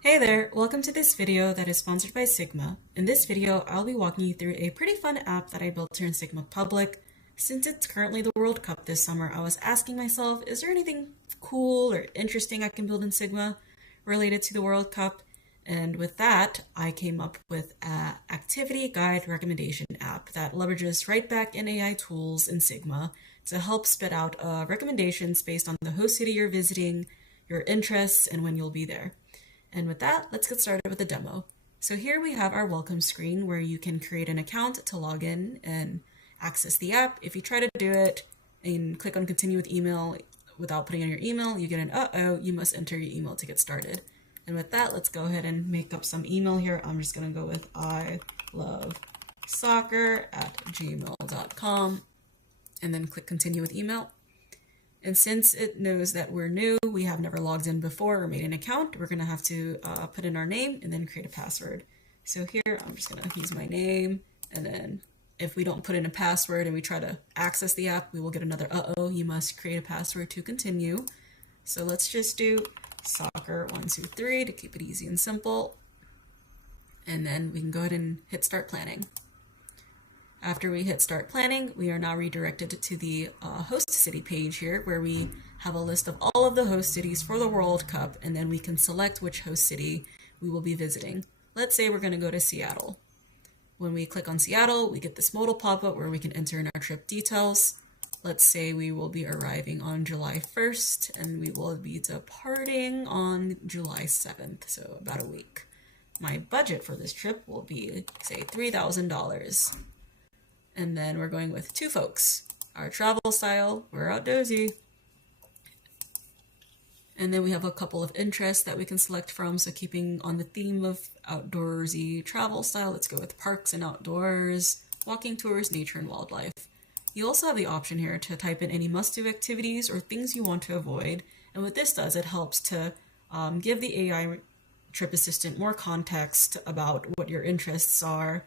Hey there, welcome to this video that is sponsored by Sigma. In this video, I'll be walking you through a pretty fun app that I built here in Sigma Public. Since it's currently the World Cup this summer, I was asking myself, is there anything cool or interesting I can build in Sigma related to the World Cup? And with that, I came up with an activity guide recommendation app that leverages right back in AI tools in Sigma to help spit out recommendations based on the host city you're visiting, your interests, and when you'll be there. And with that, let's get started with the demo. So here we have our welcome screen where you can create an account to log in and access the app. If you try to do it and click on continue with email without putting in your email, you get an uh-oh, you must enter your email to get started. And with that, let's go ahead and make up some email here. I'm just gonna go with ilovesoccer@gmail.com and then click continue with email. And since it knows that we're new, we have never logged in before or made an account, we're going to have to put in our name and then create a password. So here, I'm just going to use my name. And then if we don't put in a password and we try to access the app, we will get another, uh-oh, you must create a password to continue. So let's just do soccer123 to keep it easy and simple. And then we can go ahead and hit start planning. After we hit start planning, we are now redirected to the host city page here where we have a list of all of the host cities for the World Cup, and then we can select which host city we will be visiting. Let's say we're going to go to Seattle. When we click on Seattle, we get this modal pop-up where we can enter in our trip details. Let's say we will be arriving on July 1st and we will be departing on July 7th, so about a week. My budget for this trip will be, say, $3,000. And then we're going with two folks. Our travel style, we're outdoorsy. And then we have a couple of interests that we can select from. So keeping on the theme of outdoorsy travel style, let's go with parks and outdoors, walking tours, nature, and wildlife. You also have the option here to type in any must-do activities or things you want to avoid. And what this does, it helps to give the AI trip assistant more context about what your interests are,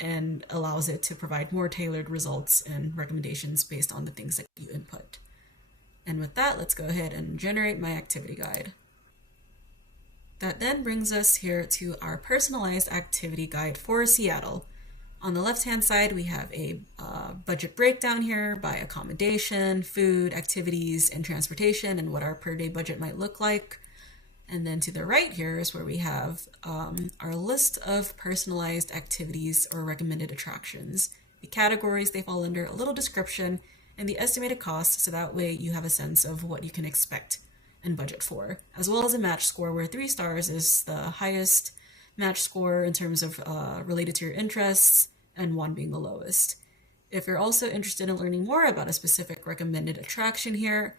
and allows it to provide more tailored results and recommendations based on the things that you input. And with that, let's go ahead and generate my activity guide. That then brings us here to our personalized activity guide for Seattle. On the left-hand side, we have a budget breakdown here by accommodation, food, activities, and transportation, and what our per-day budget might look like. And then to the right here is where we have our list of personalized activities or recommended attractions, the categories they fall under, a little description, and the estimated cost, so that way you have a sense of what you can expect and budget for, as well as a match score where 3 stars is the highest match score in terms of related to your interests, and 1 being the lowest. If you're also interested in learning more about a specific recommended attraction here,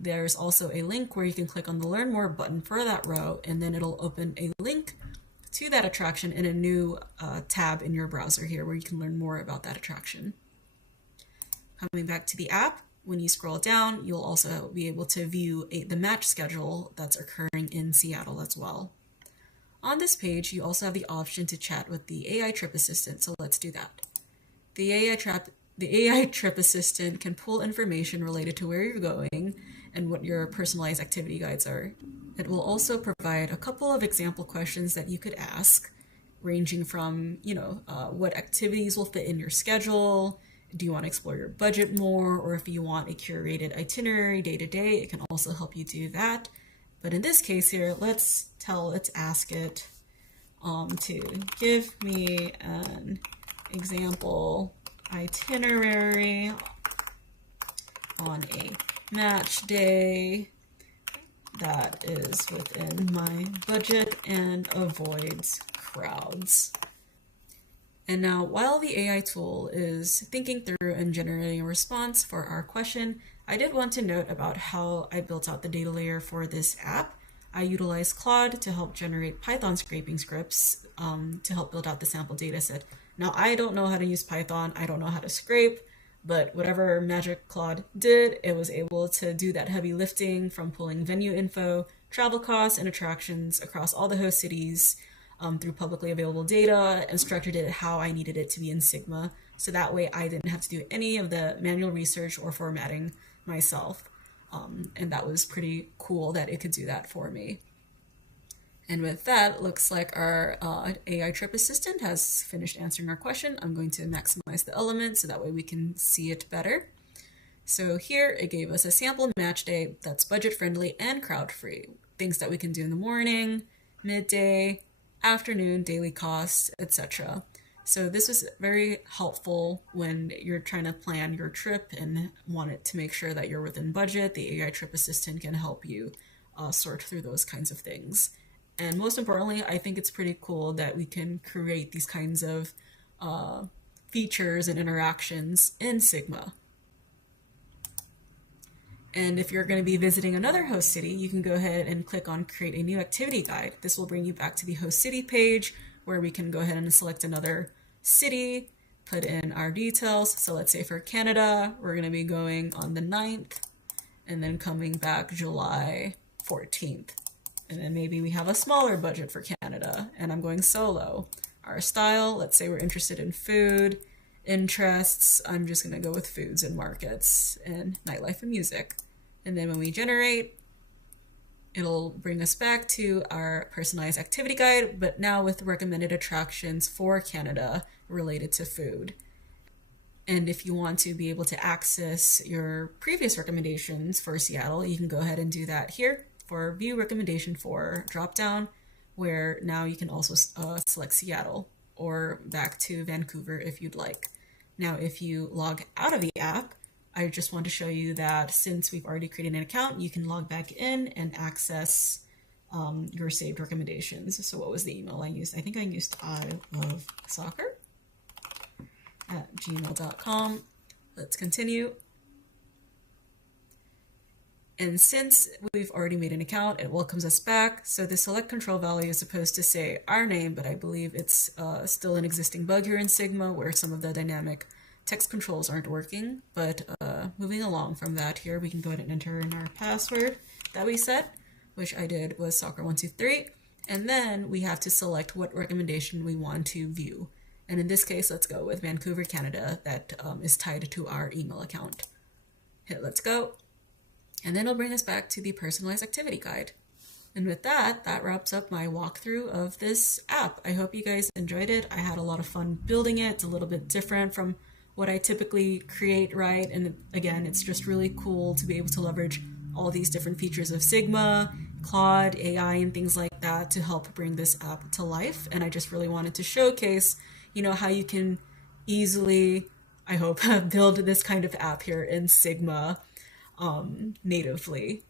there's also a link where you can click on the Learn More button for that row, and then it'll open a link to that attraction in a new tab in your browser here where you can learn more about that attraction. Coming back to the app, when you scroll down, you'll also be able to view the match schedule that's occurring in Seattle as well. On this page, you also have the option to chat with the AI trip assistant, so let's do that. The AI trip assistant can pull information related to where you're going and what your personalized activity guides are. It will also provide a couple of example questions that you could ask, ranging from, what activities will fit in your schedule, do you want to explore your budget more, or if you want a curated itinerary day to day, it can also help you do that. But in this case here, let's ask it to give me an example itinerary on a match day that is within my budget and avoids crowds. And now, while the AI tool is thinking through and generating a response for our question, I did want to note about how I built out the data layer for this app. I utilized Claude to help generate Python scraping scripts to help build out the sample data set. Now, I don't know how to use Python, I don't know how to scrape, but whatever magic Claude did, it was able to do that heavy lifting from pulling venue info, travel costs, and attractions across all the host cities through publicly available data, and structured it how I needed it to be in Sigma. So that way I didn't have to do any of the manual research or formatting myself. And that was pretty cool that it could do that for me. And with that, it looks like our AI trip assistant has finished answering our question. I'm going to maximize the element so that way we can see it better. So here it gave us a sample match day that's budget friendly and crowd free. Things that we can do in the morning, midday, afternoon, daily costs, etc. So this was very helpful when you're trying to plan your trip and want it to make sure that you're within budget. The AI trip assistant can help you sort through those kinds of things. And most importantly, I think it's pretty cool that we can create these kinds of features and interactions in Sigma. And if you're going to be visiting another host city, you can go ahead and click on Create a New Activity Guide. This will bring you back to the host city page where we can go ahead and select another city, put in our details. So let's say for Canada, we're going to be going on the 9th and then coming back July 14th. And then maybe we have a smaller budget for Canada and I'm going solo. Our style, let's say we're interested in food. Interests, I'm just going to go with foods and markets and nightlife and music. And then when we generate, it'll bring us back to our personalized activity guide, but now with recommended attractions for Canada related to food. And if you want to be able to access your previous recommendations for Seattle, you can go ahead and do that here for view recommendation for dropdown, where now you can also select Seattle or back to Vancouver if you'd like. Now, if you log out of the app, I just want to show you that since we've already created an account, you can log back in and access your saved recommendations. So what was the email I used? I think I used ilovesoccer@gmail.com. Let's continue. And since we've already made an account, it welcomes us back. So the select control value is supposed to say our name, but I believe it's still an existing bug here in Sigma where some of the dynamic text controls aren't working. But moving along from that here, we can go ahead and enter in our password that we set, which I did was soccer123. And then we have to select what recommendation we want to view. And in this case, let's go with Vancouver, Canada, that is tied to our email account. Hit let's go. And then it'll bring us back to the personalized activity guide. And with that, that wraps up my walkthrough of this app. I hope you guys enjoyed it. I had a lot of fun building it. It's a little bit different from what I typically create, right? And again, it's just really cool to be able to leverage all these different features of Sigma, Claude, AI, and things like that to help bring this app to life. And I just really wanted to showcase, how you can easily, I hope, build this kind of app here in Sigma natively.